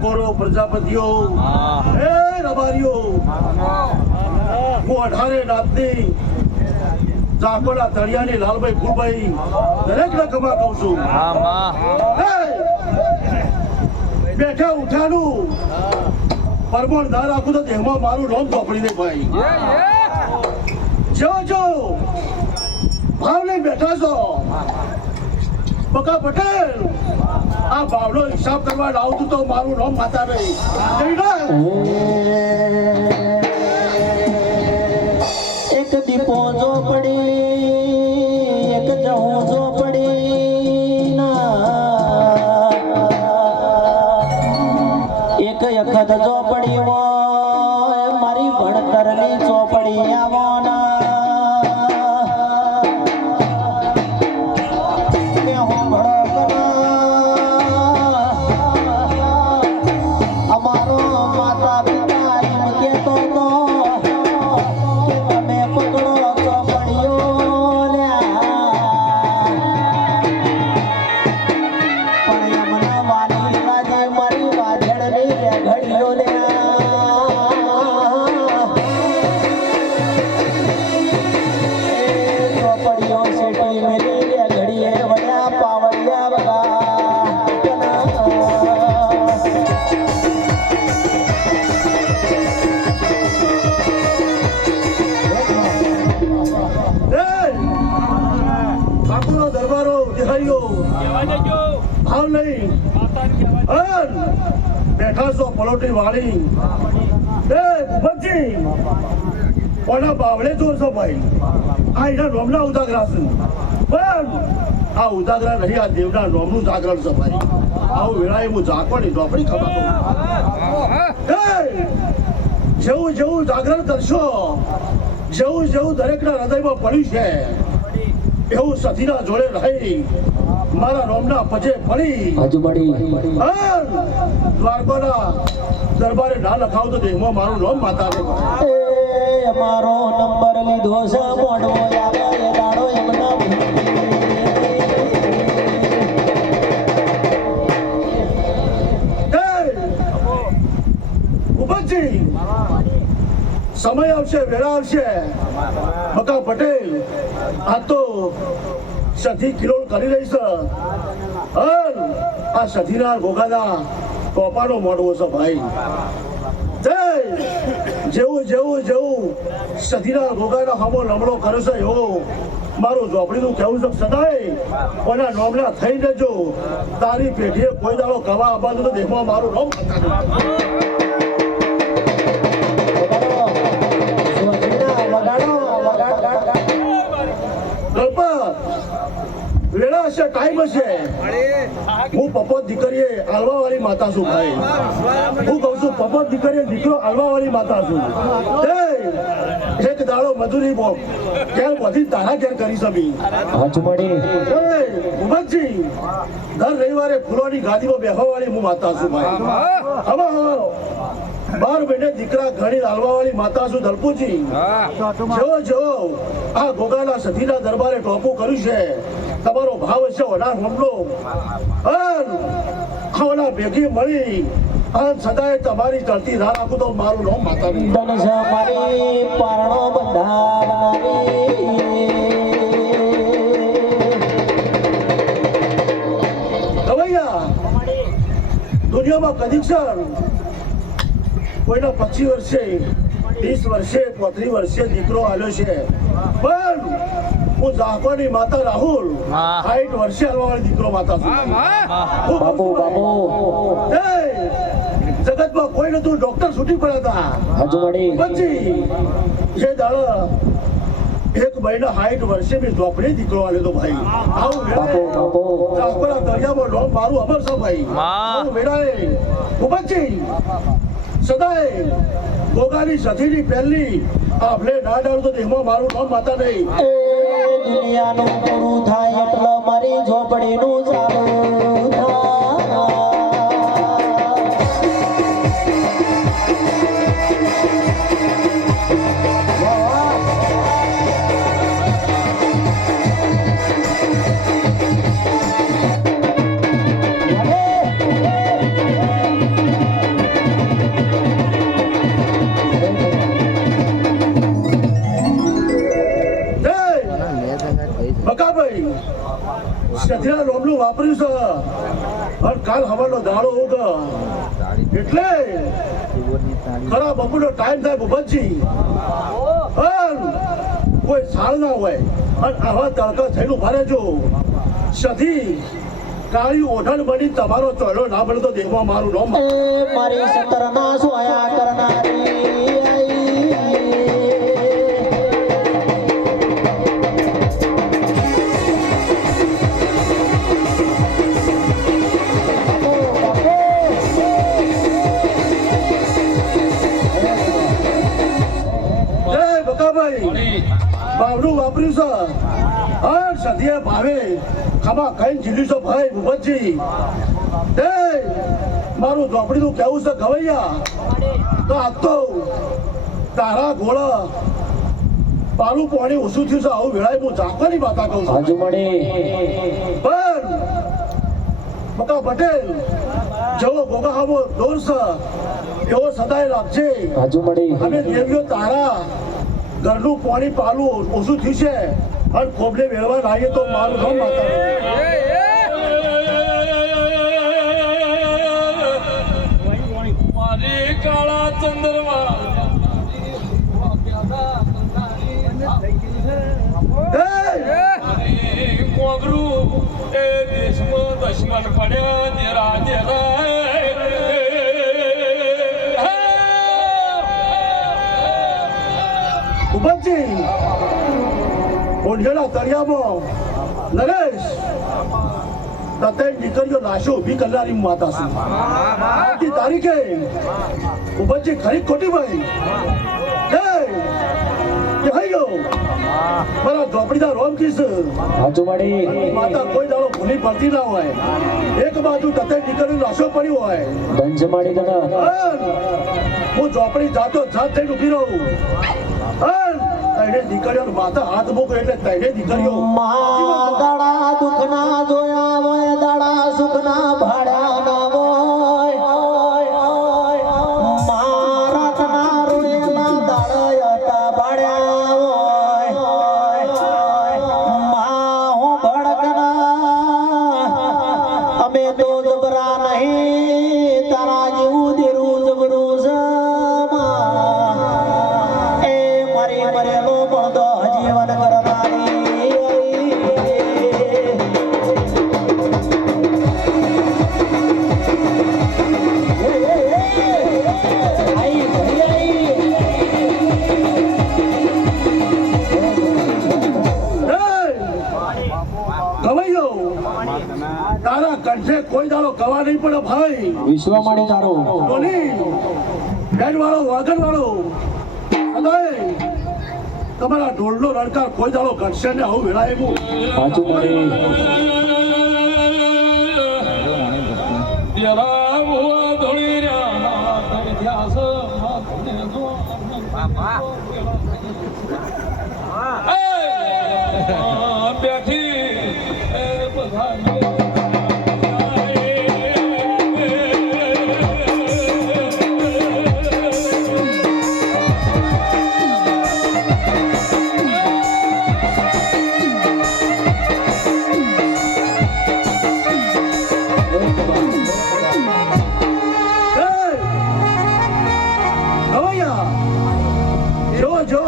ઠાકોરો પ્રજાપતિઓ હે રબારીઓ હું 18 રાતની ઝાકોડા તળિયાની લાલભાઈ ફૂલભાઈ દરેકને ખમા કહું છું બેઠા ઉઠાનું પરમોણદાર રાખું તો તેમાં મારું નામ ચોપડી દે ભાઈ જો ભાવ લઈ બેઠા છો બકા પટેલ આ ભાવનો હિસાબ કરવા લાવતું તો મારું નામ માતા નહીં એક દીપો જો પડી એક જહું જો પડી એક અખત જો પડી મારી ભણતરની ચોપડી આવવાના ભાવ નહીં બેઠા છો પલોટી વાળી ભૂપતજી કોના બાવળે જોર છો ભાઈ આ એના નોમના ઉદાગરા છે પણ આ ઉદાગરા નહીં આ દેવના નોમનું જાગરણ છે ભાઈ આવું વેળાએ હું ઝાકવાની ઝોપડી ખબર જેવું જાગરણ કરશો જેવું દરેકના હૃદયમાં પડ્યું છે એવું સતીના જોડે રહી મારા રોમના પજે પડી દ્વારકાના દરબારે ના લખાવ તો દેહમાં મારું નામ માતા ને મારો નંબર લીધો છે મોડો આવે એ દાડો એમના ભૂપતજી સમય આવશે વેળા આવશે બકા પટેલ આ તો સધી કિલોલ કરી રહી છે આ સધીના ગોગાના ટોપાનો મોડવો છે ભાઈ જેવું સધીના ગોગાના હમો લમડો કરે છે એવો મારું ઝોપડીનું કહેવું છે સદાય કોના નોમના થઈ જજો તારી પેઢીએ કોઈ દાડો કવા આબાદું તો દેખવા મારું નામ વેળા હશે ટાઈમ હશે હું પપત દીકરીએ આલવા વાળી માતા છું ભાઈ હું કહું છું પપત દીકરીએ દીકરો આલવા વાળી માતા છું એક દાડો મજૂરી બોક કેમ બધી તારા ઘેર કરી શકી ભૂપતજી દર રવિવારે ફૂલોની ગાદીમાં બેહવા વાળી હું માતા છું ભાઈ હવે 12 મહિને દીકરા ઘણી આલવા વાળી માતા છું દલપુજી જો આ ગોગાના સતીના દરબારે ટોપું કર્યું છે તમારો ભાવ છે ઓના હમલો ખાવાના ભેગી મળી સદાય તમારી ચડતી રાહ રાખું તો મારું નામ માતા દુનિયામાં કદી કોઈના 25 વર્ષે 30 વર્ષે 35 વર્ષે દીકરો આવ્યો છે પણ હું ઝાકોની માતા રાહુલ 60 વર્ષે હાલવાવાળી દીકરો માતા છું જગતમાં કોઈ નતું ડોક્ટર છૂટી પડ્યા હતા પછી જે દાડા એક મહિના 60 વર્ષે મેં ઝોપડી દીકરો આવ્યો તો ભાઈ આવું ઝાકોના દરિયામાં ડોમ મારું અમર છે ભાઈ આવું મેળાએ ભૂપતજી સદાય ગોગાની સતીની પહેલી આપણે ના ડાળું તો દેહમાં મારું નામ માતા નહીં દુનિયાનું પૂરું થાય એટલે મારી ઝોપડીનું ચાલુ સધીના રોમનું વાપર્યું છે અને કાલ હવાનો દાડો ઉગ એટલે ખરા બપોરનો ટાઈમ થાય ભૂપતજી કોઈ સાળ ના હોય અને આવા તડકા થઈને ઉભા રહેજો સધી કાળી ઓઢણ બની તમારો ચોલો ના બને તો દેખવા મારું નામ એ મારી સતરના સોયા કરનારી બાવડું વાપર્યું છે હર સદીએ ભાવે ખમા કઈ જીલ્યું છે ભાઈ ભૂપતજી એ મારું ઝોપડીનું કેવું છે ગવૈયા તો આજ તો તારા ઘોડા પાલું પાણી ઓછું થયું છે આવું વેળાએ હું જાગવાની વાતા કહું છું હજુ મળે પણ બકા પટેલ જેવો ગોગા હામો દોર છે એવો સદાય રાખજે હજુ મળે અને દેવીઓ તારા ઘરનું પાણી પાલું ઓછું થયું છે અને ખોબલે વેળવા લાવીએ તો મારું નામ માતા મારી કાળા ચંદ્રમા કોગરું એ દેશમાં દશમન પડ્યા તેરા ભૂપતજી ઊંઝાના તળિયામાં નરેશ તતે દીકરીઓ લાશો ઊભી કરનારી માતા છું આજની તારીખે ભૂપતજી ખરી ખોટી ભાઈ મારા ઝોપડીના રોમ કીસ હજુ મળે માતા કોઈ દાડો ભૂલી પડતી ના હોય એક બાજુ તતે દીકરીનો લાશો પડ્યો હોય બંજ મળી તને હું ઝોપડી જાતો જાત થઈને ઊભી રહું તને દીકરીઓ માતા હાથ મૂકો એટલે તને દીકરીઓ દાડા દુખના જોયા હોય દાડા સુખના ભાડ્યા ના હોય મારાતના રોયેલા દાડા હતા ભાડ્યા હોય મા હું ભડકના અમે તો જબરા નહીં તારા જેવું દેરું જબરું છે એ મરી મરેલો પડદો હજીવન કરનારી તારા કંઠે કોઈ દાડો કવા નહીં પડે ભાઈ વિશ્વ મળી તારો બોલી બેન વાળો વાગન વાળો સદાય તમારા ઢોલનો રણકાર કોઈ દાડો ઘટશે ને આવું વેળાએ હું સાચું મળે તેરા મુવા ધોળી રહ્યા ઇતિહાસ બેઠી બધા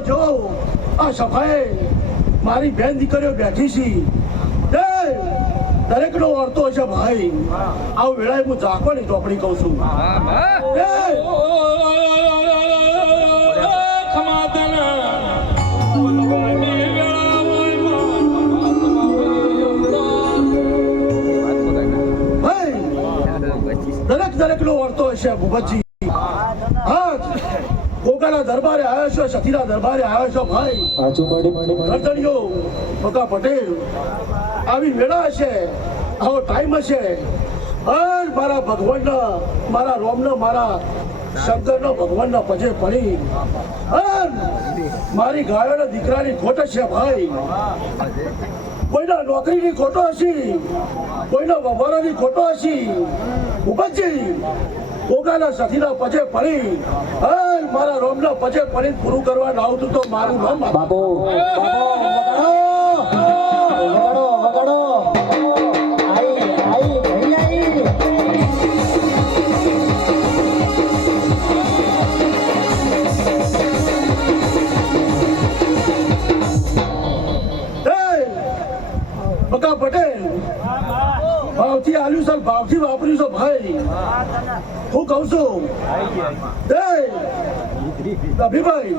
જો આ સફાઈ મારી બેન દીકરીઓ બેઠી છે દરેક નો અર્થો છે ભાઈ આવું વેળાએ હું ઝાકવાની ચોપડી કહું છું દરેક નો અર્થો હશે ભૂપતજી હા ગોગાના દરબારે આવ્યો છો સતીના દરબારે આવ્યો છો ભાઈ સાચું મળે ગરદણીઓ બકા પટેલ આવી વેળા હશે આવો ટાઈમ હશે અને મારા ભગવાનના મારા રોમના મારા શંકરના ભગવાનના પજે પડી અને મારી ગાયોના દીકરાની ખોટ છે ભાઈ કોઈના નોકરીની ખોટો હશી કોઈના વવારાની ખોટો હશી ભૂપતજી ગોગાના સખીના પજે પડી અને મારા રોમના પજે પડી પૂરું કરવા ના આવતું તો મારું નામ બાબો વગાડો વગાડો સર ભાવથી વાપર્યું છે ભાઈ. હું કહું છું અભિભાઈ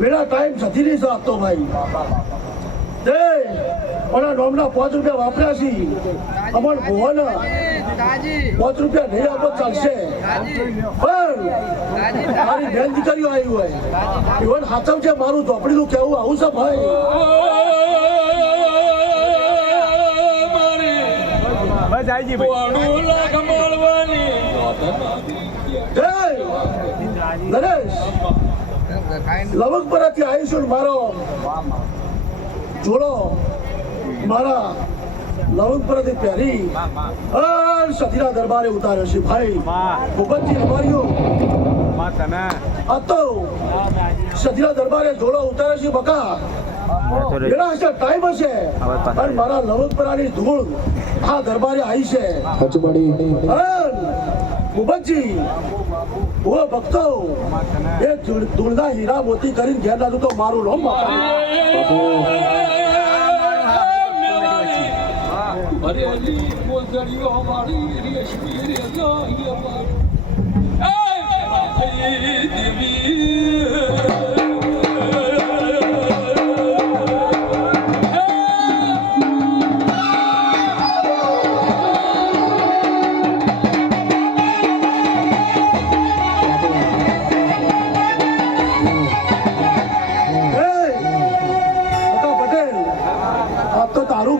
મેળા ટાઈમ જતી રહી છે આપતો ભાઈ. ઓના નોમના 5 રૂપિયા વાપર્યા છે. અમર ભુવન 5 રૂપિયા નહીં આપો ચાલશે, પણ મારી બેન દીકરીઓ આવી હોય ઇવન હાથમ છે મારું ઝોપડીનું કેવું આવું છે ભાઈ. નરેશ લવંગ પરથી આવીશું મારો જોડો મારા લવંગ પરથી પહેરી સતીના દરબારે ઉતાર્યો છે ભાઈ. ભૂપતજી અમારીઓ આ તો સતીના દરબારે જોડો ઉતાર્યો છે બકા. એના હશે ટાઈમ હશે અને મારા લવંગ પરાની ધૂળ આ દરબારે આવી છે. ભૂપતજી ઓ ભક્તો એ ધૂળના હીરા મોતી કરીને ઘેર નાખું તો મારું નામ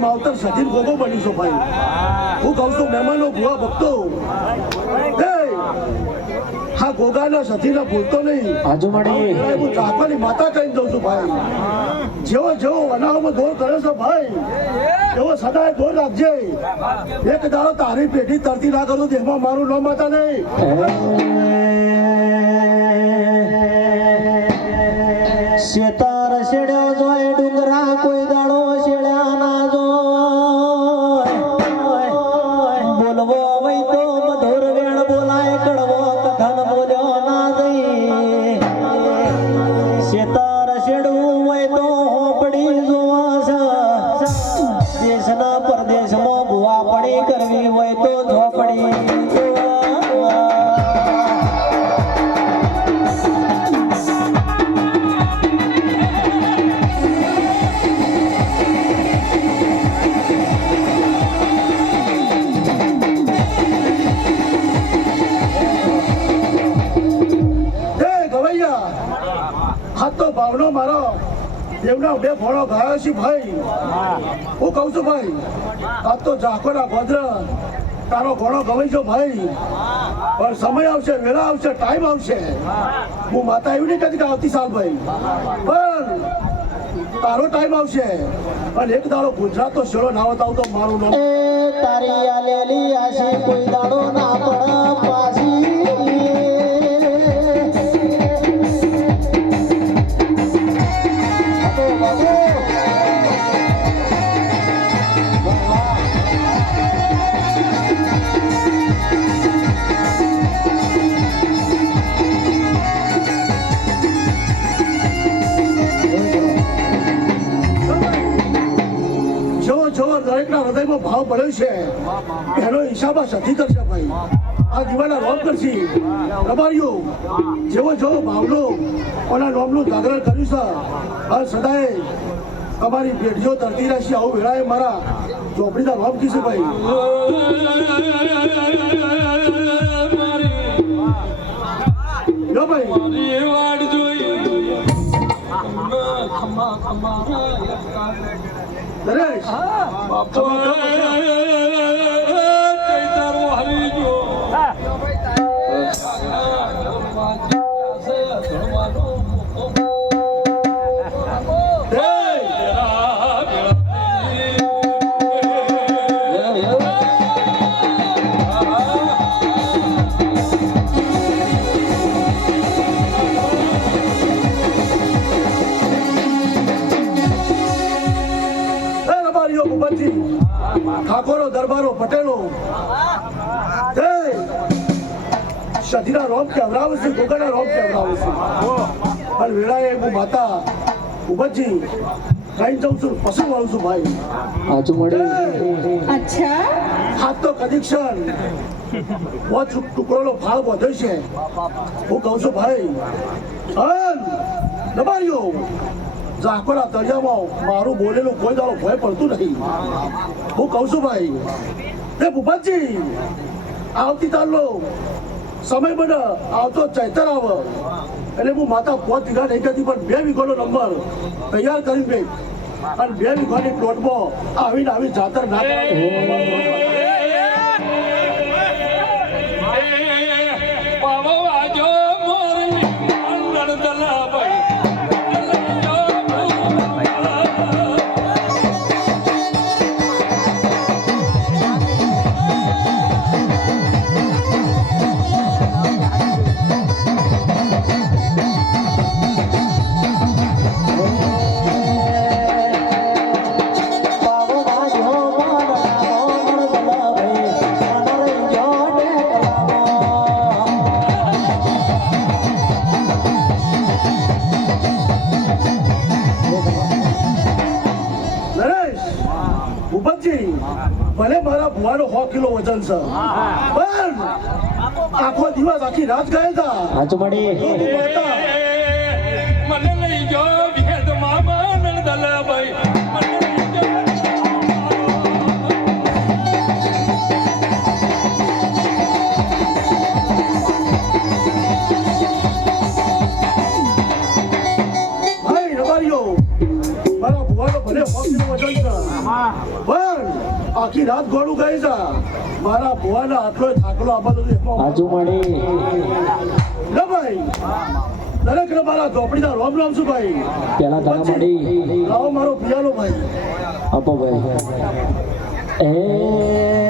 માવતર સચિન ગોગો બની છો ભાઈ. હું કહું છું મહેમાનો ભુવા ભક્તો હા ગોગાના સચિને ભૂલતો નહીં. હું ચાકવાની માતા કહીને દઉં છું ભાઈ. જેવો જેવો અનાવમાં દોર કરે છે ભાઈ એવો સદાય દોર રાખજે. એક દાડો તારી પેઢી તરતી ના કરું એમાં મારું નામ માતા નહીં. શેતાર શેડ્યો જોય ડુંગરા કોઈ દાડો શેડ્યા ના જોય. બોલવો વઈ તો મધુર વેણ બોલાય કડવો કથન બોલ્યો ના જઈ. શેતાર શેડવું હોય તો હોપડી જોવા દેશના પરદેશમાં ભુવા પડી કરવી હોય તો ઝોપડી. ભાવનો મારો દેવના 2 ફોડો ગયો છે ભાઈ. હું કહું છું ભાઈ આ તો ઝાકોના ભદ્ર તારો ઘોડો ગવાઈ ગયો ભાઈ. પણ સમય આવશે, વેળા આવશે, ટાઈમ આવશે. હું માતા એવી નહીં કહેતી કે આવતી સાલ ભાઈ, પણ તારો ટાઈમ આવશે. અને એક દાડો ગુજરાત તો શેરો ના આવતા તો મારું નામ તારી આલેલી આશી કોઈ દાડો ના પડ પાછી. દરેકના હૃદયમાં ભાવ પડ્યો છે એનો હિસાબ આ સતી કરશે ભાઈ. આ દીવાના રોમ કરશે રબારીઓ જેવો જેવો ભાવનો ઓના રોમનું જાગરણ કર્યું છે. આ સદાય અમારી પેઢીઓ તરતી રહેશે. આવું વેળાએ મારા ચોપડીના રોમ કીધું ભાઈ. નરેશ ઠાકોરો દરબારો પટેલો સતીના રોમ કેવડાવે છે, ગોગાના રોમ કેવડાવે છે. પણ વેળાએ હું માતા ઉભજી ખાઈ જાઉં છું પછી વાળું છું ભાઈ હાચું મળી અચ્છા હાથ તો કનેક્શન ટુકડોનો ભાવ વધે છે હું કહું છું ભાઈ દબાયો ઝાકોરા તળિયામાં મારું બોલેલું કોઈ દાડો ભય પડતું નહીં હું કહું છું ભાઈ એ ભૂપતજી આવતીકાલનો સમય મને આવતો ચૈતર આવે એટલે હું માતા 5 વીઘા નહીં કરતી પણ 2 વીઘાનો નંબર તૈયાર કરી દે અને 2 વીઘાની પ્લોટમાં આવી જાતર ના પાવો આજો મોરની અંગણ દલાભાઈ ભલે મારા ભુવાનો 100 કિલો વજન છે પણ આખો દિવસ આખી રાત ગયા હતા હાચું મળી મને લઈ જો વિહેદ મામા નંદલાભાઈ મને લઈ જો ભાઈ રબારીઓ મારા ભુવાનો ભલે 100 કિલો વજન છે પણ આખી રાત ગોળું ગઈ છે મારા ભુવાના આટલો થાકલો આ બધું હાચું મળી ના ભાઈ દરેક ને મારા ઝોપડીના રોમ રોમ છું ભાઈ પેલા તને મળી લાવો મારો પિયાનો ભાઈ આપો ભાઈ એ